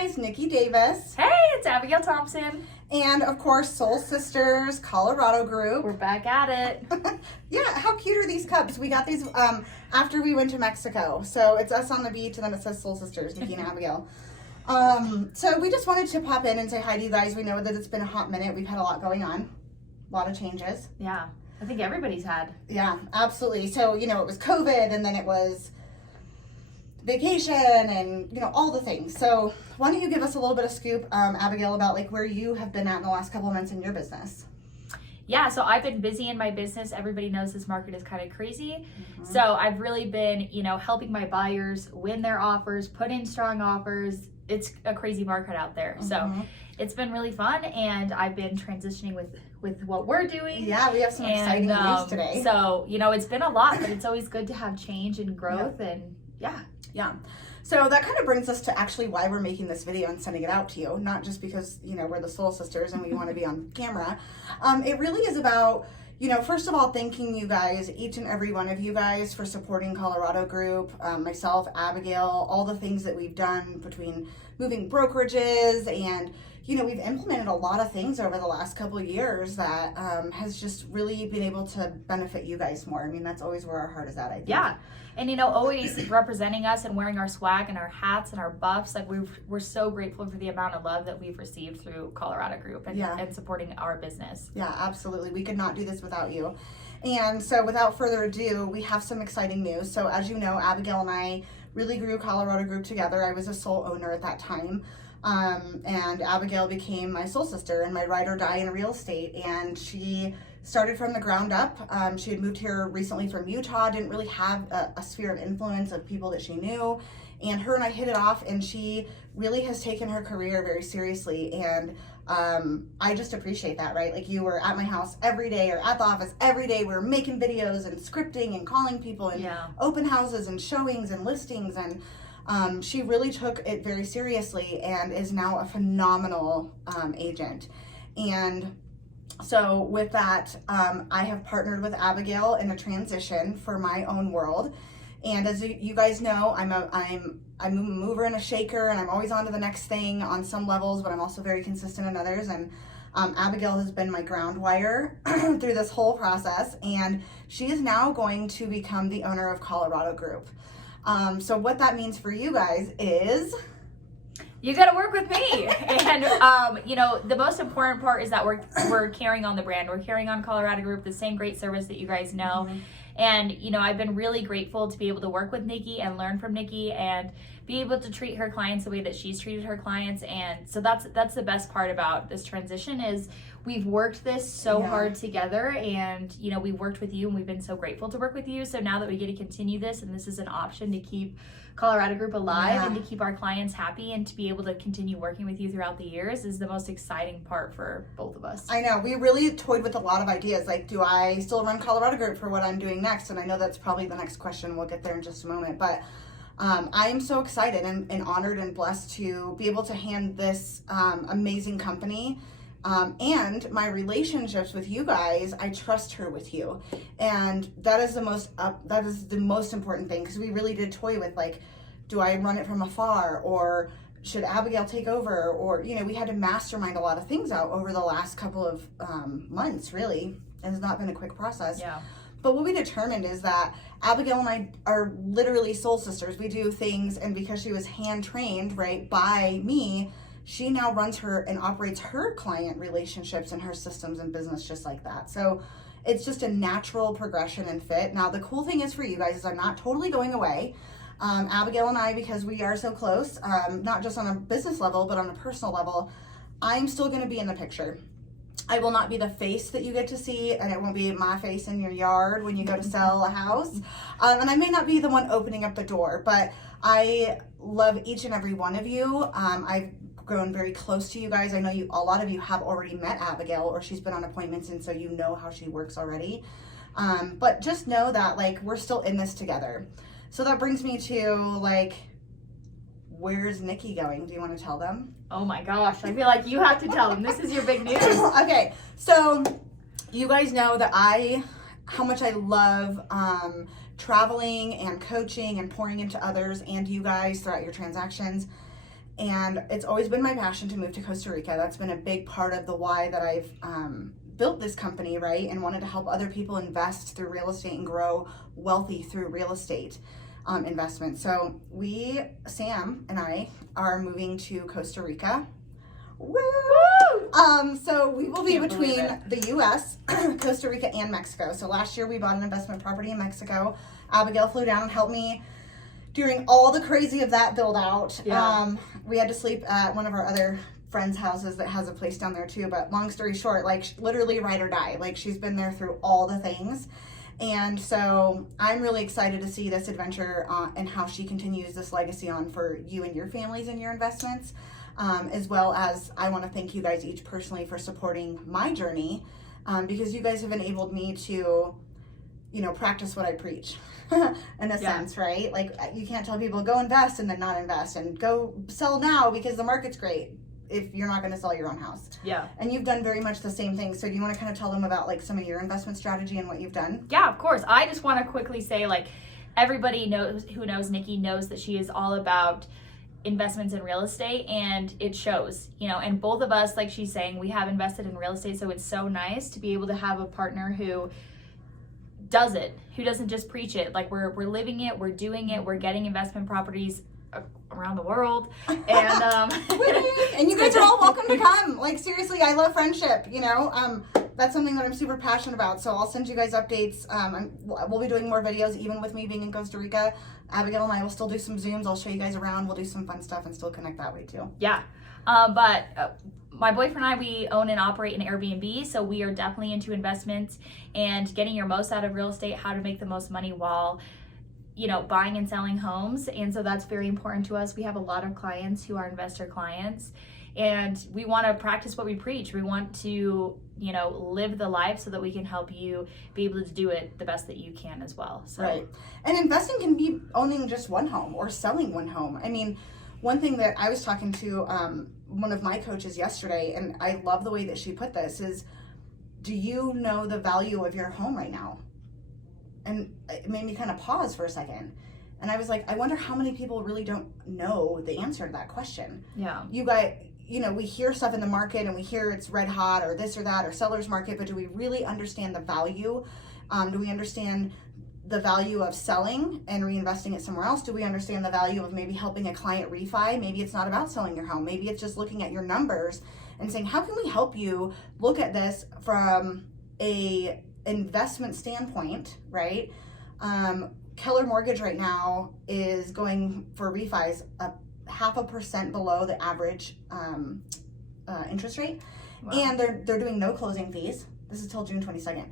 guys, Nikki Davis. Hey, it's Abigail Thompson. And of course, Soul Sisters Colorado Group. We're back at it. Yeah, how cute are these cups? We got these after we went to Mexico. So it's us on the beach and then it says Soul Sisters, Nikki and Abigail. So we just wanted to pop in and say hi to you guys. We know that it's been a hot minute. We've had a lot going on, a lot of changes. Yeah, I think everybody's had. Yeah, absolutely. So, it was COVID and then it was vacation and, all the things. So why don't you give us a little bit of scoop, Abigail, about like where you have been at in the last couple of months in your business? Yeah, so I've been busy in my business. Everybody knows this market is kind of crazy. So I've really been, helping my buyers win their offers, put in strong offers. It's a crazy market out there. So it's been really fun, and I've been transitioning with what we're doing. Yeah, we have some exciting news today. So, it's been a lot, but it's always good to have change and growth and Yeah. So that kind of brings us to actually why we're making this video and sending it out to you. Not just because, we're the Soul Sisters and we want to be on camera. It really is about, first of all, thanking you guys, each and every one of you guys, for supporting Colorado Group, myself, Abigail, all the things that we've done between moving brokerages and, we've implemented a lot of things over the last couple of years that has just really been able to benefit you guys more. I mean, that's always where our heart is at, I think. Yeah. And, always representing us and wearing our swag and our hats and our buffs. Like, we're so grateful for the amount of love that we've received through Colorado Group and supporting our business. Yeah, absolutely. We could not do this without you. And so without further ado, we have some exciting news. So as you know, Abigail and I really grew Colorado Group together. I was a sole owner at that time. And Abigail became my soul sister and my ride or die in real estate. And she started from the ground up. She had moved here recently from Utah, didn't really have a sphere of influence of people that she knew. And her and I hit it off, and she really has taken her career very seriously. And I just appreciate that, right? Like, you were at my house every day or at the office every day. We were making videos and scripting and calling people and open houses and showings and listings. And she really took it very seriously and is now a phenomenal agent. And so with that, I have partnered with Abigail in a transition for my own world. And as you guys know, I'm a mover and a shaker, and I'm always on to the next thing on some levels, but I'm also very consistent in others. And Abigail has been my ground wire through this whole process, and she is now going to become the owner of Colorado Group. So what that means for you guys is you got to work with me. And, the most important part is that we're carrying on the brand. We're carrying on Colorado Group, the same great service that you guys know. And, I've been really grateful to be able to work with Nikki and learn from Nikki and be able to treat her clients the way that she's treated her clients. And so that's the best part about this transition is we've worked this so hard together, and, we've worked with you, and we've been so grateful to work with you. So now that we get to continue this, and this is an option to keep Colorado Group alive and to keep our clients happy and to be able to continue working with you throughout the years is the most exciting part for both of us. I know. We really toyed with a lot of ideas. Like, do I still run Colorado Group for what I'm doing next? And I know that's probably the next question. We'll get there in just a moment. But I am so excited and honored and blessed to be able to hand this amazing company and my relationships with you guys. I trust her with you, and that is the most important thing, because we really did toy with, like, do I run it from afar, or should Abigail take over, or we had to mastermind a lot of things out over the last couple of months. Really, it has not been a quick process. But what we determined is that Abigail and I are literally soul sisters. We do things, and because she was hand trained, right, by me, she now runs her and operates her client relationships and her systems and business just like that. So it's just a natural progression and fit. Now, the cool thing is for you guys is I'm not totally going away. Abigail and I, because we are so close, not just on a business level, but on a personal level, I'm still going to be in the picture. I will not be the face that you get to see, and it won't be my face in your yard when you go to sell a house. And I may not be the one opening up the door, but I love each and every one of you. I've grown very close to you guys. I know a lot of you have already met Abigail, or she's been on appointments, and so you know how she works already. But just know that, like, we're still in this together. So that brings me to, like, where's Nikki going? Do you want to tell them? Oh my gosh, I feel like you have to tell them. This is your big news. Okay, so you guys know that how much I love traveling and coaching and pouring into others and you guys throughout your transactions. And it's always been my passion to move to Costa Rica. That's been a big part of the why that I've built this company, right? And wanted to help other people invest through real estate and grow wealthy through real estate investment. So Sam and I are moving to Costa Rica. Woo! So we will be between the U.S., Costa Rica, and Mexico. So last year we bought an investment property in Mexico. Abigail flew down and helped me during all the crazy of that build out. Yeah. We had to sleep at one of our other friends' houses that has a place down there too. But long story short, like literally ride or die. Like she's been there through all the things. And so I'm really excited to see this adventure and how she continues this legacy on for you and your families and your investments. As well as I want to thank you guys each personally for supporting my journey because you guys have enabled me to, practice what I preach in a sense, right? Like you can't tell people go invest and then not invest and go sell now because the market's great if you're not going to sell your own house. Yeah. And you've done very much the same thing. So do you want to kind of tell them about like some of your investment strategy and what you've done? Yeah, of course. I just want to quickly say like everybody who knows Nikki knows that she is all about investments in real estate, and it shows, and both of us, like she's saying, we have invested in real estate, so it's so nice to be able to have a partner who does it, who doesn't just preach it. Like we're living it, we're doing it, we're getting investment properties around the world, and and you guys are all welcome to come. Like seriously, I love friendship, that's something that I'm super passionate about. So I'll send you guys updates. We'll be doing more videos even with me being in Costa Rica. Abigail and I will still do some Zooms. I'll show you guys around. We'll do some fun stuff and still connect that way too. Yeah. But my boyfriend and I, we own and operate an Airbnb. So we are definitely into investments and getting your most out of real estate, how to make the most money while, buying and selling homes. And so that's very important to us. We have a lot of clients who are investor clients, and we want to practice what we preach. We want to, live the life so that we can help you be able to do it the best that you can as well. So. Right. And investing can be owning just one home or selling one home. I mean, one thing that I was talking to one of my coaches yesterday, and I love the way that she put this, is do you know the value of your home right now? And it made me kind of pause for a second. And I was like, I wonder how many people really don't know the answer to that question. Yeah. You guys, we hear stuff in the market and we hear it's red hot or this or that or seller's market, but do we really understand the value? Do we understand the value of selling and reinvesting it somewhere else? Do we understand the value of maybe helping a client refi? Maybe it's not about selling your home. Maybe it's just looking at your numbers and saying, how can we help you look at this from a investment standpoint, right? Keller Mortgage right now is going for refis 0.5% below the average interest rate. Wow. And they're doing no closing fees. This is till June 22nd.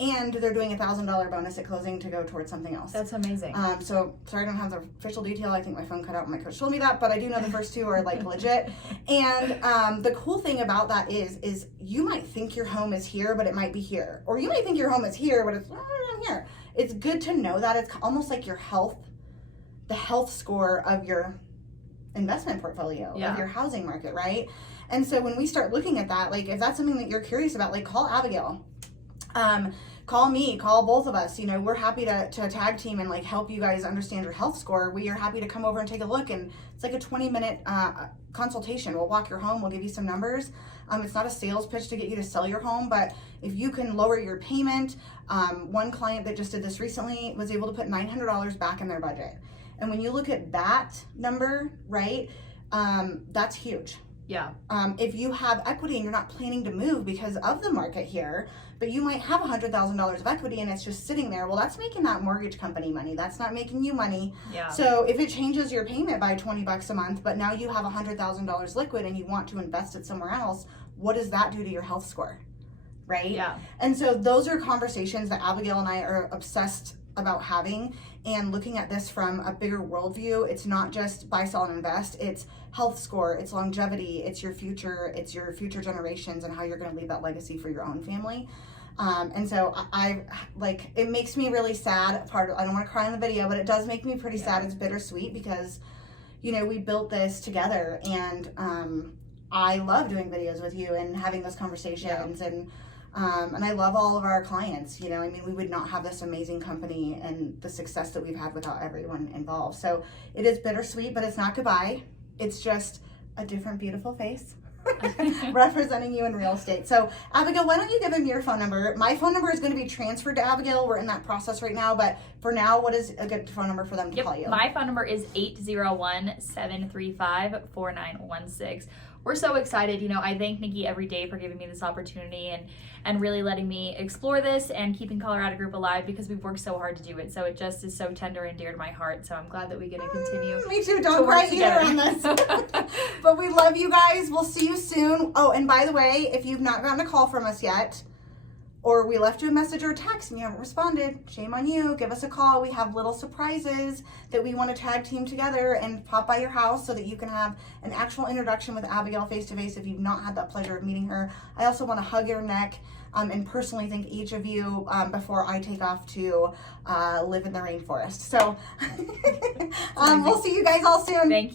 And they're doing a $1,000 bonus at closing to go towards something else. That's amazing. So sorry I don't have the official detail. I think my phone cut out when my coach told me that, but I do know the first two are like legit. And the cool thing about that is you might think your home is here, but it might be here. Or you might think your home is here, but it's not here. It's good to know that. It's almost like your the health score of your investment portfolio, of your housing market, right? And so when we start looking at that, like if that's something that you're curious about, like call Abigail. Call me, call both of us. We're happy to tag team and like help you guys understand your health score. We are happy to come over and take a look, and it's like a 20-minute consultation. We'll walk your home, we'll give you some numbers. It's not a sales pitch to get you to sell your home, but if you can lower your payment, one client that just did this recently was able to put $900 back in their budget. And when you look at that number, right, that's huge. Yeah. If you have equity and you're not planning to move because of the market here, but you might have $100,000 of equity and it's just sitting there, well, that's making that mortgage company money. That's not making you money. Yeah. So if it changes your payment by $20 a month, but now you have $100,000 liquid and you want to invest it somewhere else, what does that do to your health score? Right? Yeah. And so those are conversations that Abigail and I are obsessed about having and looking at this from a bigger worldview. It's not just buy, sell, and invest. It's health score, it's longevity, it's your future generations and how you're going to leave that legacy for your own family. And so I like, it makes me really sad. I don't want to cry in the video, but it does make me pretty sad. It's bittersweet because, we built this together, and I love doing videos with you and having those conversations. And I love all of our clients. We would not have this amazing company and the success that we've had without everyone involved. So it is bittersweet, but it's not goodbye. It's just a different beautiful face representing you in real estate. So Abigail, why don't you give him your phone number? My phone number is going to be transferred to Abigail. We're in that process right now, but for now, what is a good phone number for them to call you? My phone number is 801-735-4916. We're so excited. You know, I thank Nikki every day for giving me this opportunity and really letting me explore this and keeping Colorado Group alive, because we've worked so hard to do it. So it just is so tender and dear to my heart. So I'm glad that we get to continue. Me too. Don't cry either on this. But we love you guys. We'll see you soon. Oh, and by the way, if you've not gotten a call from us yet, or we left you a message or a text and you haven't responded, shame on you. Give us a call. We have little surprises that we want to tag team together and pop by your house so that you can have an actual introduction with Abigail face to face if you've not had that pleasure of meeting her. I also want to hug your neck and personally thank each of you before I take off to live in the rainforest. So we'll see you guys all soon. Thank you.